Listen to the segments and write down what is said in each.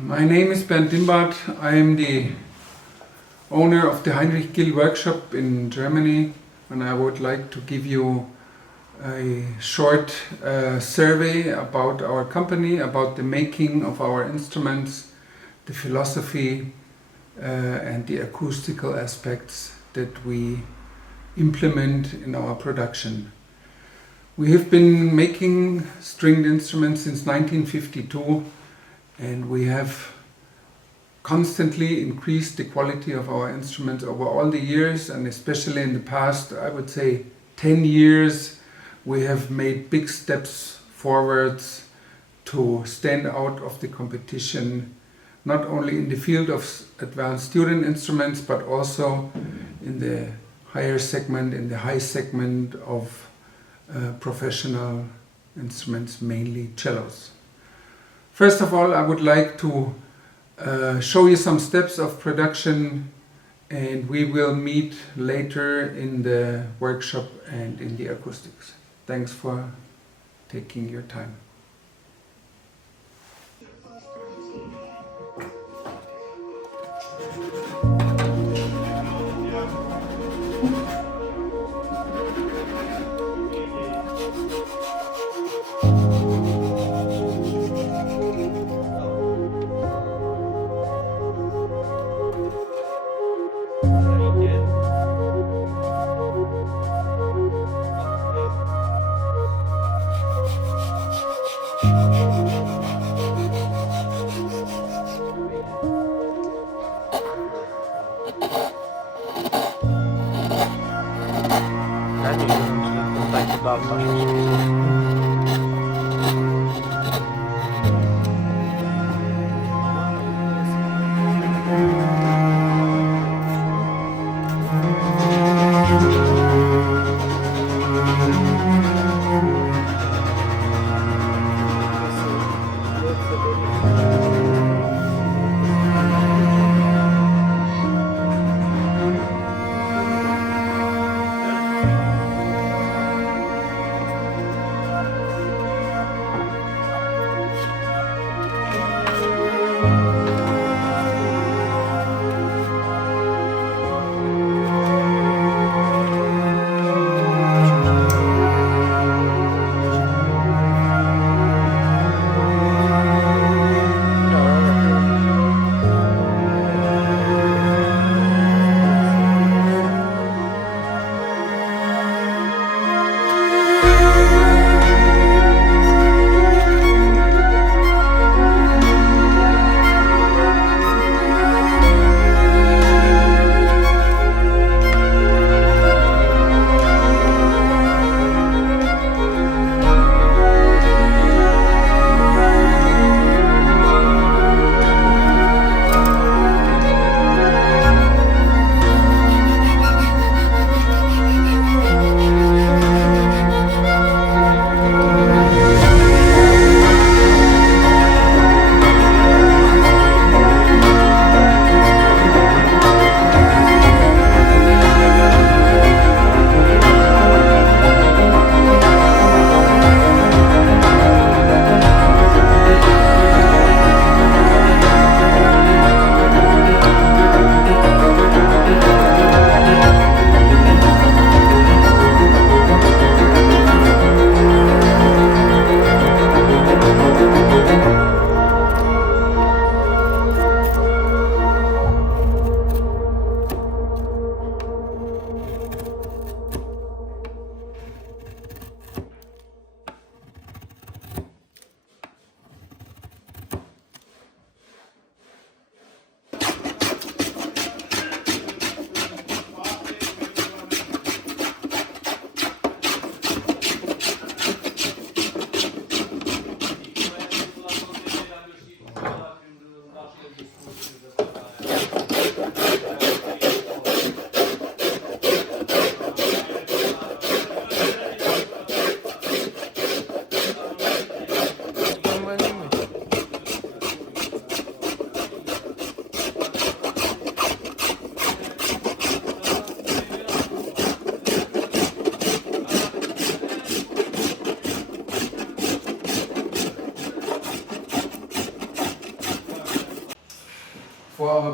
My name is Bernd Dimbath. I am the owner of the Heinrich Gill workshop in Germany, and I would like to give you a short survey about our company, about the making of our instruments, the philosophy and the acoustical aspects that we implement in our production. We have been making stringed instruments since 1952, and we have constantly increased the quality of our instruments over all the years, and especially in the past, I would say 10 years, we have made big steps forwards to stand out of the competition, not only in the field of advanced student instruments, but also in the higher segment, in the high segment of professional instruments, mainly cellos. First of all, I would like to show you some steps of production, and we will meet later in the workshop and in the acoustics. Thanks for taking your time.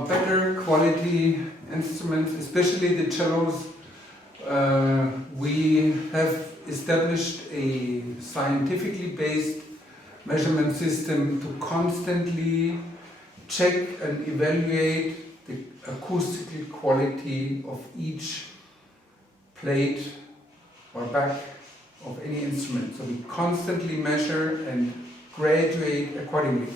better quality instruments, especially the cellos, we have established a scientifically based measurement system to constantly check and evaluate the acoustical quality of each plate or back of any instrument. So we constantly measure and graduate accordingly.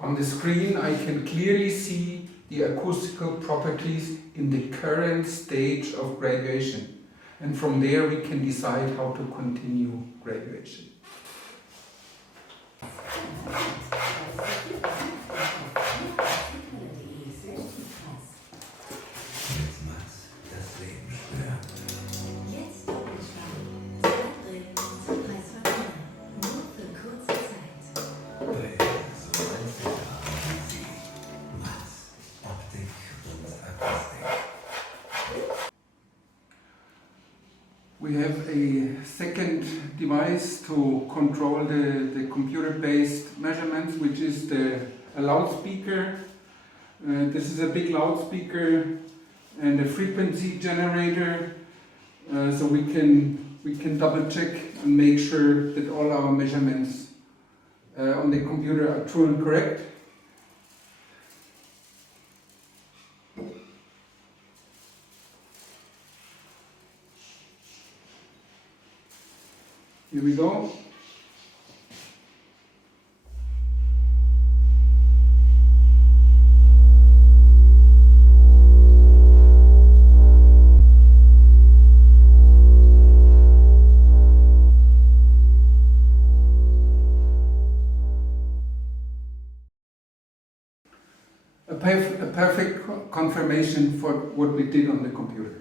On the screen I can clearly see the acoustical properties in the current stage of graduation, and from there we can decide how to continue graduation. We have a second device to control the computer-based measurements, which is a loudspeaker. This is a big loudspeaker and a frequency generator, so we can double check and make sure that all our measurements on the computer are true and correct. Here we go. A perfect confirmation for what we did on the computer.